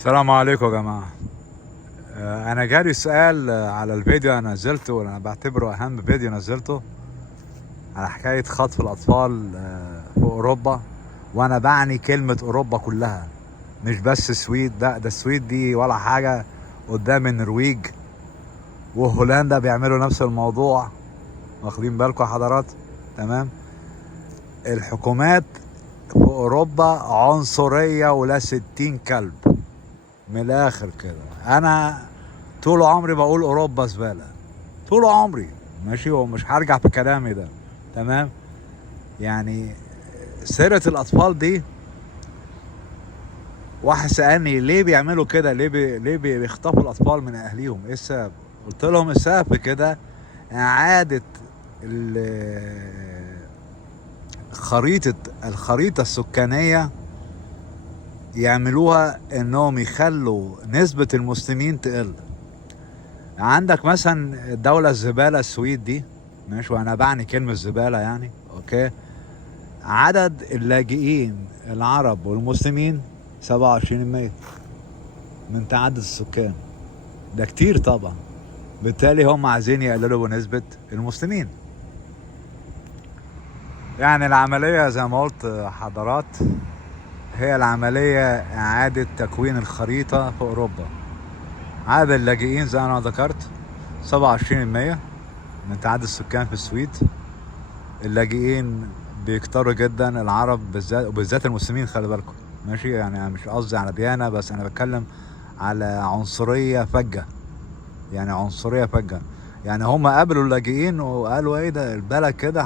السلام عليكم يا جماعة. أنا جالي سؤال على الفيديو أنا نزلته، وأنا بعتبره أهم فيديو نزلته على حكاية خطف الأطفال في أوروبا. وأنا بعني كلمة أوروبا كلها، مش بس السويد. لا، ده السويد دي ولا حاجة قدام النرويج وهولندا، بيعملوا نفس الموضوع. واخدين بالكم يا حضرات؟ تمام. الحكومات في أوروبا عنصرية ولا 60 كلب. من الاخر كده، انا طول عمري بقول اوروبا زباله، طول عمري ماشي، ومش هرجع في كلامي ده. تمام. يعني سيرة الاطفال دي، واحد سألني ليه بيعملوا كده، ليه بيخطفوا الاطفال من اهليهم، ايه السبب؟ قلت لهم السبب في كده اعادة الخريطة السكانية، يعملوها انهم يخلوا نسبة المسلمين تقل. عندك مثلا الدولة الزبالة السويد دي، ماشي، وانا بعني كلمة زبالة يعني، اوكي. عدد اللاجئين العرب والمسلمين 27% من تعدد السكان. ده كتير طبعا. بالتالي هم عايزين يقللوا نسبة المسلمين. يعني العملية زي ما قلت حضرات، هي العملية اعادة تكوين الخريطة في اوروبا. عدد اللاجئين زي ما ذكرت 27% من تعدد السكان في السويد. اللاجئين بيكتروا جدا، العرب بالذات، وبالذات المسلمين، خلي بالكم. ماشي، يعني انا مش قصدي على ديانة، بس انا بتكلم على عنصرية فجة. يعني عنصرية فجة. يعني هم قابلوا اللاجئين وقالوا ايه ده، البلد كده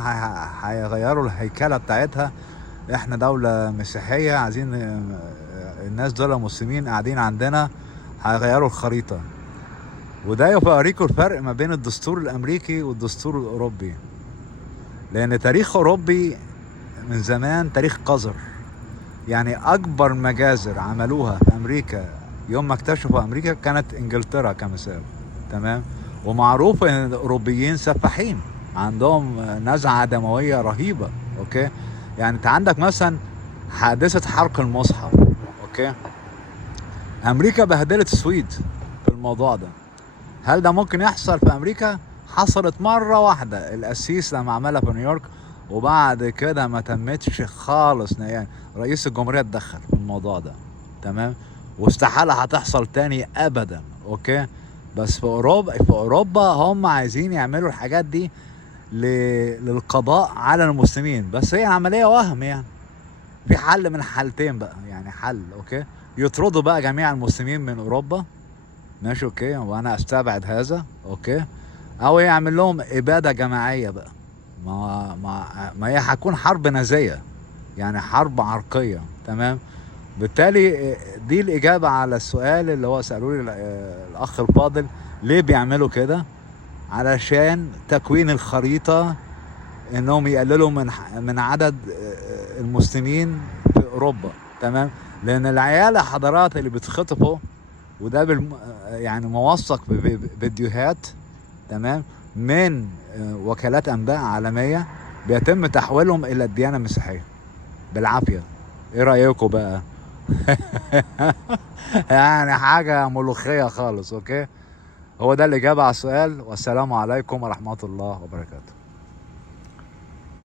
هيغيروا الهيكلة بتاعتها. احنا دولة مسيحية، عايزين الناس دول مسلمين قاعدين عندنا، هيغيروا الخريطة. وده يوريكم الفرق ما بين الدستور الامريكي والدستور الاوروبي. لان تاريخ اوروبي من زمان تاريخ قذر. يعني اكبر مجازر عملوها في امريكا يوم ما اكتشفوا امريكا كانت انجلترا كمثال. تمام. ومعروف ان الاوروبيين سفاحين، عندهم نزعة دموية رهيبة. اوكي. يعني انت عندك مثلا حادثة حرق المصحف. اوكي. امريكا بهدلت السويد في الموضوع ده. هل ده ممكن يحصل في امريكا؟ حصلت مرة واحدة، القسيس لما عملها في نيويورك، وبعد كده ما تمتش خالص نهائيا. رئيس الجمهورية اتدخل في الموضوع ده. تمام. واستحالة هتحصل تاني ابدا. اوكي. بس في اوروبا هم عايزين يعملوا الحاجات دي للقضاء على المسلمين. بس هي عملية وهم يعني. في حل من حالتين بقى، يعني حل اوكي، يطردوا بقى جميع المسلمين من اوروبا. ماشي، اوكي، وانا استبعد هذا. اوكي. او يعمل لهم اباده جماعيه بقى. ما هي هتكون حرب نازيه، يعني حرب عرقيه. تمام. بالتالي دي الاجابه على السؤال اللي هو سالوه لي الاخ الفاضل، ليه بيعملوا كده؟ علشان تكوين الخريطه، انهم يقللوا من عدد المسلمين في اوروبا. تمام. لان العيال حضارات اللي بيتخطفوا، وده يعني موثق بفيديوهات، تمام، من وكالات انباء عالميه، بيتم تحويلهم الى الديانه المسيحيه بالعافيه. ايه رايكم بقى؟ يعني حاجه ملوخيه خالص. اوكي. هو ده الاجابه على السؤال، والسلام عليكم ورحمه الله وبركاته.